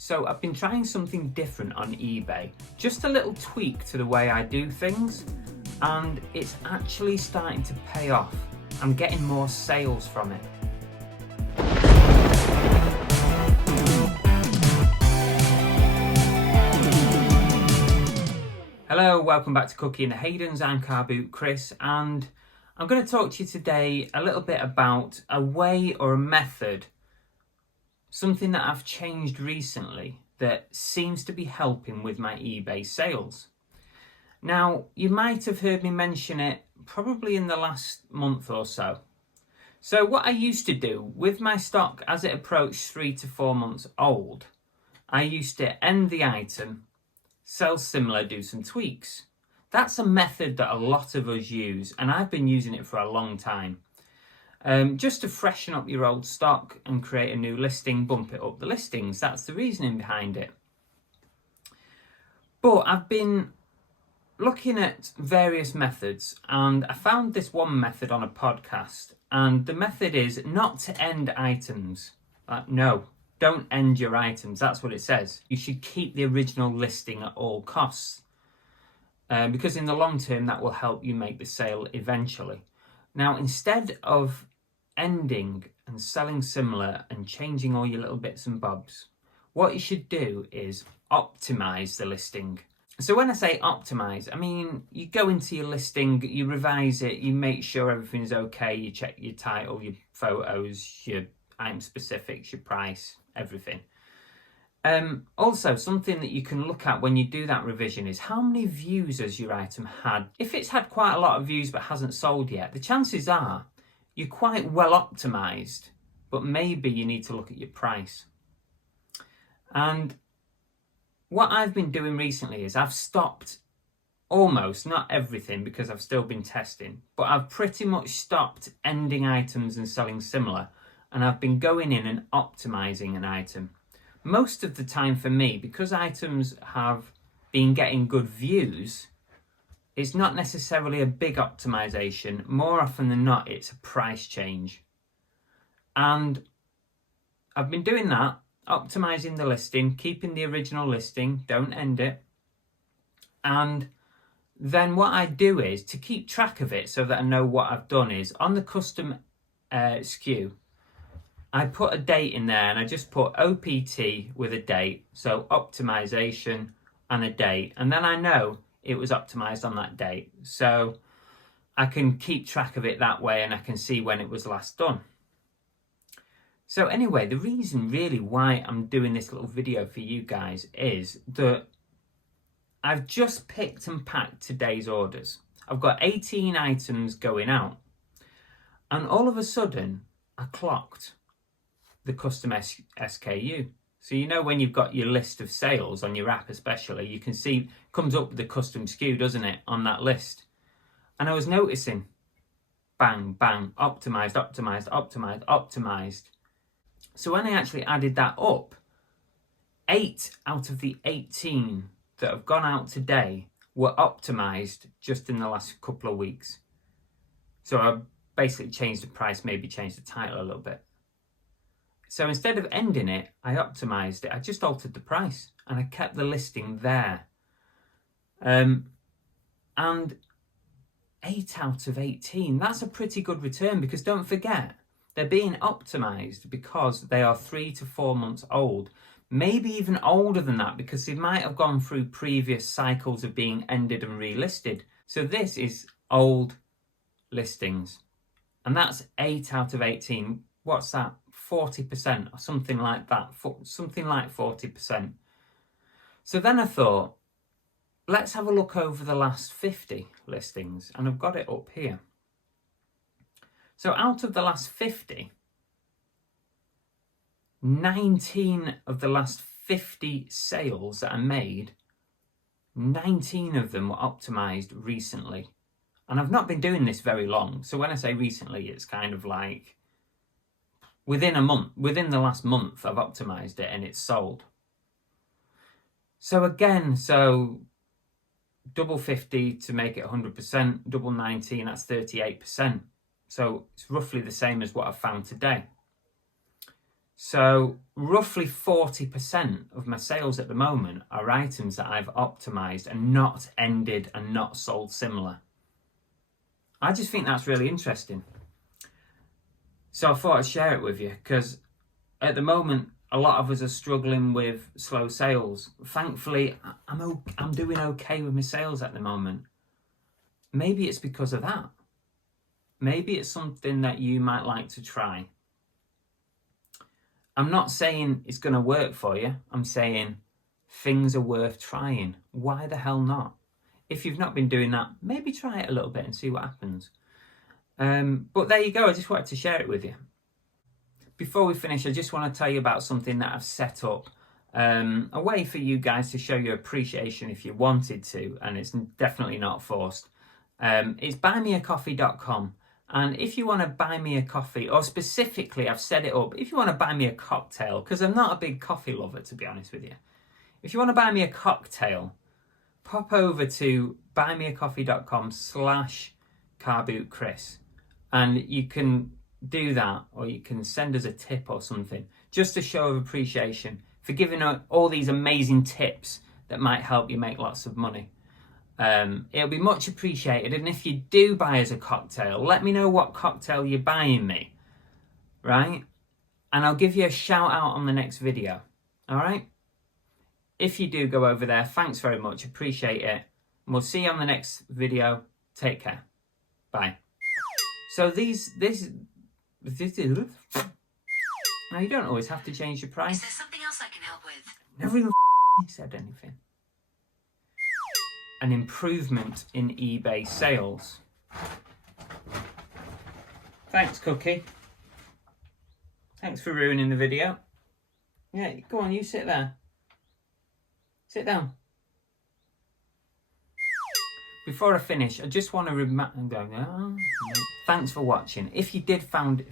So I've been trying something different on eBay, just a little tweak to the way I do things, and it's actually starting to pay off. I'm getting more sales from it. Hello, welcome back to Cookie and the Haydens. I'm Car Boot Chris, and I'm going to talk to you today a little bit about a way or a method, something that I've changed recently that seems to be helping with my eBay sales. Now, you might have heard me mention it probably in the last month or so. So what I used to do with my stock as it approached 3 to 4 months old, I used to end the item, sell similar, do some tweaks. That's a method that a lot of us use, and I've been using it for a long time. Just to freshen up your old stock and create a new listing, bump it up the listings. That's the reasoning behind it. But I've been looking at various methods, and I found this one method on a podcast, and the method is not to end items. No, don't end your items. That's what it says. You should keep the original listing at all costs, because in the long term that will help you make the sale eventually. Now, instead of ending and selling similar and changing all your little bits and bobs, what you should do is optimize the listing. So when I say optimize, I mean you go into your listing, you revise it, you make sure everything's okay, you check your title, your photos, your item specifics, your price, everything. Also, something that you can look at when you do that revision is how many views has your item had. If it's had quite a lot of views but hasn't sold yet, the chances are you're quite well optimized, but maybe you need to look at your price. And what I've been doing recently is I've stopped almost, not everything because I've still been testing, but I've pretty much stopped ending items and selling similar, and I've been going in and optimizing an item. Most of the time for me, because items have been getting good views, it's not necessarily a big optimization. More often than not, it's a price change. And I've been doing that, optimizing the listing, keeping the original listing, don't end it. And then what I do is, to keep track of it so that I know what I've done, is on the custom SKU, I put a date in there, and I just put OPT with a date, so optimization and a date, and then I know it was optimized on that date, so I can keep track of it that way, and I can see when it was last done. So anyway, the reason really why I'm doing this little video for you guys is that I've just picked and packed today's orders. I've got 18 items going out, and all of a sudden I clocked the custom SKU. So you know when you've got your list of sales on your app especially, you can see, comes up with the custom SKU, doesn't it, on that list. And I was noticing, bang, bang, optimized, optimized, optimized, optimized. So when I actually added that up, 8 out of the 18 that have gone out today were optimized just in the last couple of weeks. So I basically changed the price, maybe changed the title a little bit. So instead of ending it, I optimized it. I just altered the price and I kept the listing there. And 8 out of 18, that's a pretty good return, because don't forget, they're being optimized because they are 3 to 4 months old, maybe even older than that, because they might have gone through previous cycles of being ended and relisted. So this is old listings, and that's 8 out of 18. What's that? 40% or something like that, something like 40%. So then I thought, let's have a look over the last 50 listings, and I've got it up here. So out of the last 50, 19 of the last 50 sales that I made, 19 of them were optimized recently. And I've not been doing this very long. So when I say recently, it's kind of like within a month, within the last month, I've optimized it and it's sold. So again, double 50 to make it 100%, double 19, that's 38%. So it's roughly the same as what I've found today. So roughly 40% of my sales at the moment are items that I've optimized and not ended and not sold similar. I just think that's really interesting. So I thought I'd share it with you, because at the moment, a lot of us are struggling with slow sales. Thankfully, I'm doing okay with my sales at the moment. Maybe it's because of that. Maybe it's something that you might like to try. I'm not saying it's going to work for you. I'm saying things are worth trying. Why the hell not? If you've not been doing that, maybe try it a little bit and see what happens. But there you go. I just wanted to share it with you. Before we finish, I just want to tell you about something that I've set up. A way for you guys to show your appreciation if you wanted to, and it's definitely not forced. It's buymeacoffee.com. And if you want to buy me a coffee, or specifically, I've set it up, if you want to buy me a cocktail, because I'm not a big coffee lover, to be honest with you. If you want to buy me a cocktail, pop over to buymeacoffee.com/carbootchris, and you can do that, or you can send us a tip or something, just a show of appreciation for giving all these amazing tips that might help you make lots of money. It'll be much appreciated. And if you do buy us a cocktail, let me know what cocktail you're buying me, right? And I'll give you a shout out on the next video, all right? If you do go over there, thanks very much, appreciate it. And we'll see you on the next video. Take care. Bye. So now you don't always have to change your price. Is there something else I can help with? Never even said anything. An improvement in eBay sales. Thanks, Cookie. Thanks for ruining the video. Yeah, go on, you sit there. Sit down. Before I finish, I just want to remind... Thanks for watching. If you did found...